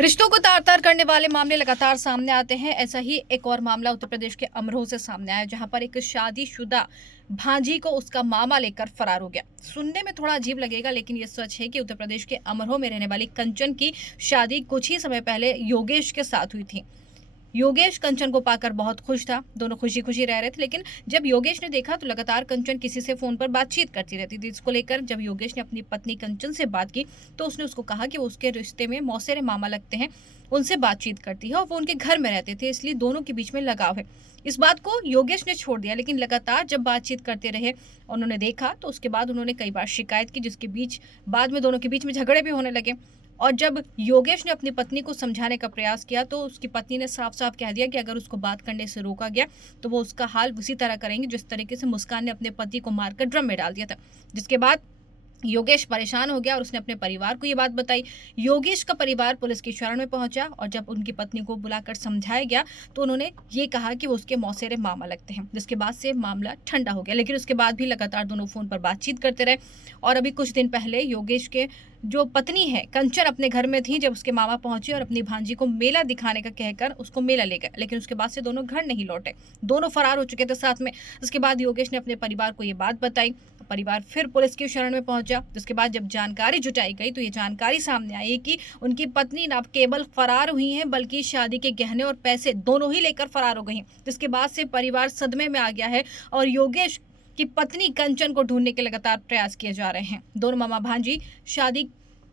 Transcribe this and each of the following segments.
रिश्तों को तार-तार करने वाले मामले लगातार सामने आते हैं। ऐसा ही एक और मामला उत्तर प्रदेश के अमरोह से सामने आया, जहां पर एक शादीशुदा भांजी को उसका मामा लेकर फरार हो गया। सुनने में थोड़ा अजीब लगेगा, लेकिन ये सच है कि उत्तर प्रदेश के अमरोह में रहने वाली कंचन की शादी कुछ ही समय पहले योगेश के साथ हुई थी। योगेश कंचन को पाकर बहुत खुश था, दोनों खुशी-खुशी रह रहे थे। लेकिन जब योगेश ने देखा तो लगातार कंचन किसी से फ़ोन पर बातचीत करती रहती थी। इसको लेकर जब योगेश ने अपनी पत्नी कंचन से बात की, तो उसने उसको कहा कि वो उसके रिश्ते में मौसेरे मामा लगते हैं, उनसे बातचीत करती है और वो उनके घर में रहते थे, इसलिए दोनों के बीच में लगाव है। इस बात को योगेश ने छोड़ दिया, लेकिन लगातार जब बातचीत करते रहे, उन्होंने देखा तो उसके बाद उन्होंने कई बार शिकायत की, जिसके बीच बाद में दोनों के बीच में झगड़े भी होने लगे। और जब योगेश ने अपनी पत्नी को समझाने का प्रयास किया, तो उसकी पत्नी ने साफ-साफ कह दिया कि अगर उसको बात करने से रोका गया, तो वो उसका हाल उसी तरह करेंगी जिस तरीके से मुस्कान ने अपने पति को मारकर ड्रम में डाल दिया था। जिसके बाद योगेश परेशान हो गया और उसने अपने परिवार को ये बात बताई। योगेश का परिवार पुलिस की शरण में पहुंचा और जब उनकी पत्नी को बुलाकर समझाया गया, तो उन्होंने ये कहा कि वो उसके मौसेरे मामा लगते हैं। जिसके बाद से मामला ठंडा हो गया, लेकिन उसके बाद भी लगातार दोनों फोन पर बातचीत करते रहे। और अभी कुछ दिन पहले योगेश के जो पत्नी है कंचन अपने घर में थी, जब उसके मामा पहुंचे और अपनी भांजी को मेला दिखाने का कहकर उसको मेला ले गए, लेकिन उसके बाद से दोनों घर नहीं लौटे, दोनों फरार हो चुके थे साथ में। उसके बाद योगेश ने अपने परिवार को ये बात बताई, परिवार फिर पुलिस की शरण में पहुंचा। जिसके बाद जब जानकारी जुटाई गई, तो ये जानकारी सामने आई कि उनकी पत्नी न केवल फरार हुई हैं, बल्कि शादी के गहने और पैसे दोनों ही लेकर फरार हो गई। जिसके बाद से परिवार सदमे में आ गया है और योगेश की पत्नी कंचन को ढूंढने के लगातार प्रयास किए जा रहे हैं। दोनों मामा भांजी शादी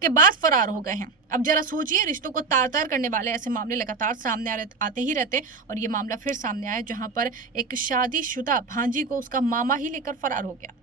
के बाद फरार हो गए हैं। अब जरा सोचिए, रिश्तों को तार-तार करने वाले ऐसे मामले लगातार सामने आते ही रहते हैं, और ये मामला फिर सामने आया, जहां पर एक शादीशुदा भांजी को उसका मामा ही लेकर फरार हो गया।